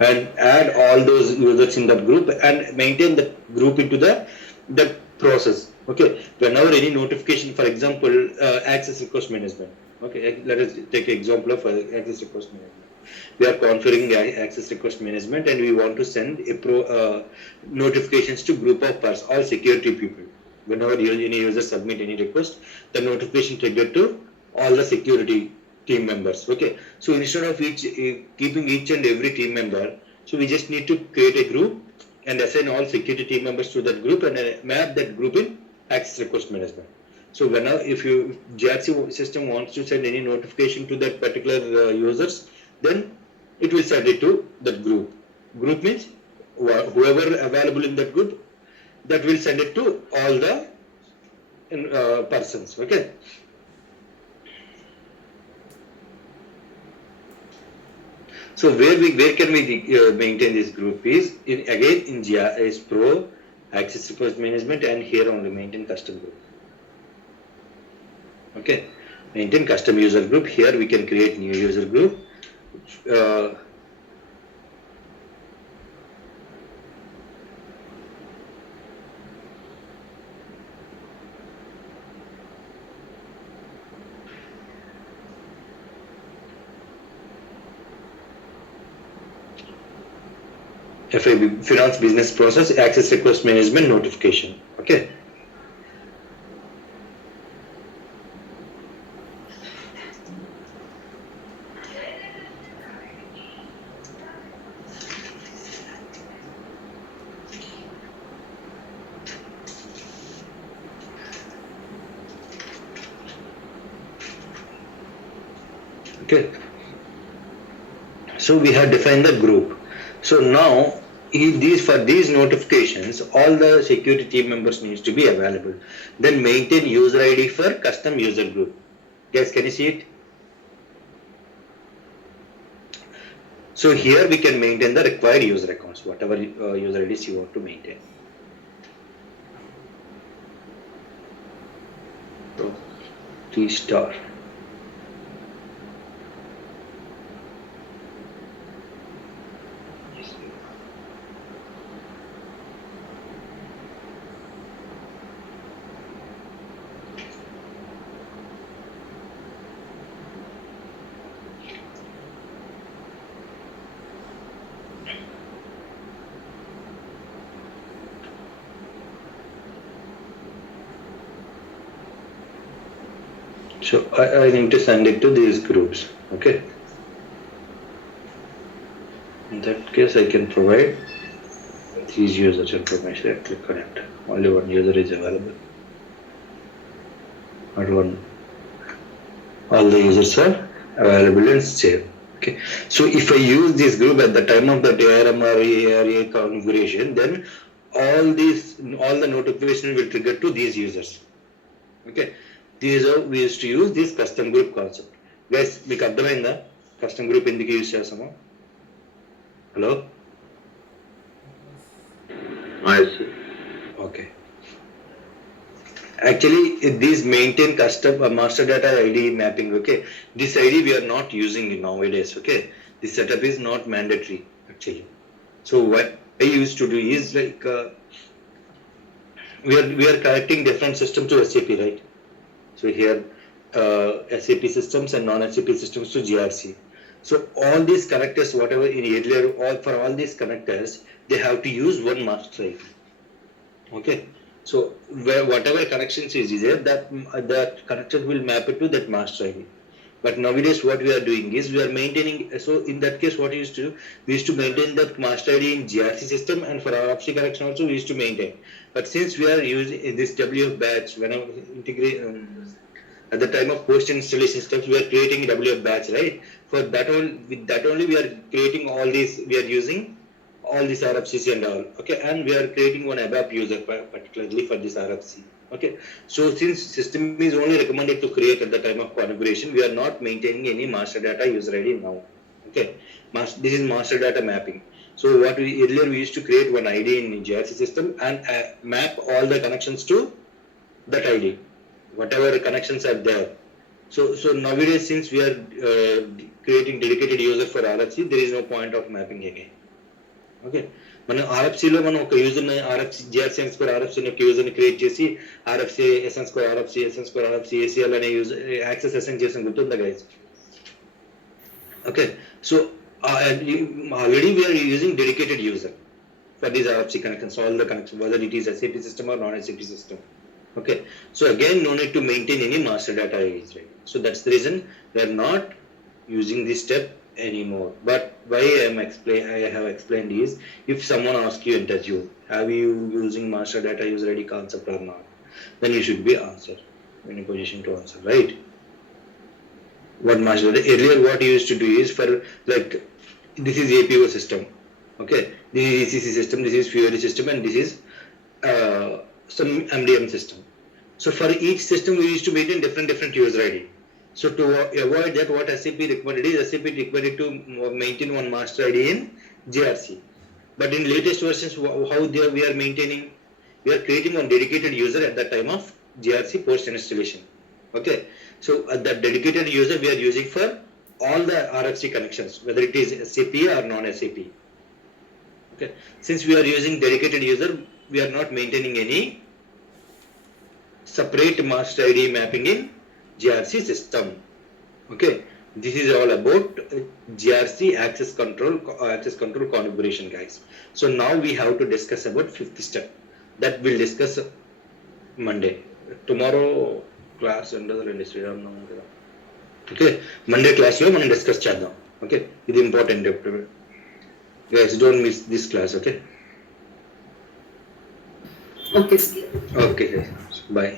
and add all those users in that group and maintain the group into the process. Okay, whenever any notification, for example, access request management. Okay, let us take an example of access request management. We are configuring access request management and we want to send notifications to group of persons or security people. Whenever any user submit any request, the notification triggered to all the security team members. Okay, so instead of keeping each and every team member, so we just need to create a group and assign all security team members to that group and map that group in access request management. So whenever if GRC system wants to send any notification to that particular users, then it will send it to that group. Group means whoever available in that group, that will send it to all the persons. Okay. So where can we maintain this group is again in GIS Pro, Access Request Management, and here only maintain custom group. Okay, maintain custom user group. Here we can create new user group. FIB, Finance Business Process, Access Request Management Notification. Okay. Okay. So we have defined the group. So now for these notifications, all the security team members needs to be available. Then maintain user ID for custom user group. Guys, can you see it? So here we can maintain the required user accounts, whatever user IDs you want to maintain. So, 3 star. So I need to send it to these groups. Okay. In that case, I can provide these users information. I click connect. Only one user is available. Not one. All the users are available and saved. Okay. So if I use this group at the time of the DRM or ARA configuration, then all the notification will trigger to these users. Okay. These are we used to use this custom group concept. Guys, మీకు అర్థమైందా custom group ఎందుకు use చేస్తామో? Hello. Okay. Actually, these maintain custom master data ID mapping. Okay, this ID we are not using nowadays. Okay, this setup is not mandatory actually. So what I used to do is like we are connecting different systems to SAP, right? So here SAP systems and non-SAP systems to GRC. So all these connectors, whatever in earlier, for all these connectors, they have to use one master ID. Okay. So whatever connections is there, that connector will map it to that master ID. But nowadays what we are doing is we are maintaining. So in that case, what we used to do, we used to maintain that master ID in GRC system, and for our RFC connection also we used to maintain. But since we are using this WF batch, whenever integrate at the time of post installation steps, we are creating a WF batch, right? For that with that only we are creating all these. We are using all this RFCC and all. Okay, and we are creating one ABAP user particularly for this RFC. Okay, so since system is only recommended to create at the time of configuration, we are not maintaining any master data user ID now. Okay, this is master data mapping. So what earlier we used to create one ID in GRC system and map all the connections to that ID, whatever connections are there. So nowadays, since we are creating dedicated user for RFC, there is no point of mapping again. Okay, మనం ఆర్ఎఫ్సిలో మనం ఒక యూజర్ని RFC GRC score ఆర్ఎఫ్సిని ఒక యూజర్ని create చేసి RFC SN score RFC ACL అనే యూజర్ యాక్సెస్ అసైన్ చేసిన గుర్తుందా guys? Okay, so already we are using dedicated user for these RFC connections, all the connections, whether it is SAP system or non-SAP system. Okay, so again, no need to maintain any master data is right. So that's the reason we are not using this step anymore. But why I have explained is, if someone asks you interview, have you using master data user ID concept or not, then you should be answer in a position to answer, right? What master data earlier, what you used to do is, for like, this is APO system, okay, this is ECC system, this is Fury system, and this is some MDM system. So for each system we used to maintain different user ID. So to avoid that, what SAP recommended is, SAP recommended to maintain one master ID in GRC. But in latest versions, how we are maintaining, we are creating one dedicated user at the time of GRC post installation. Okay, so that dedicated user we are using for all the RFC connections, whether it is SAP or non-SAP. Okay, since we are using dedicated user, we are not maintaining any separate master ID mapping in GRC system. Okay, this is all about GRC access control configuration, guys. So now we have to discuss about fifth step, that we'll discuss Monday. Tomorrow class under the Sriram. Okay, Monday class లో మనం discuss చేద్దాం. Okay, ఇది important guys, don't miss this class. Okay, okay okay, bye.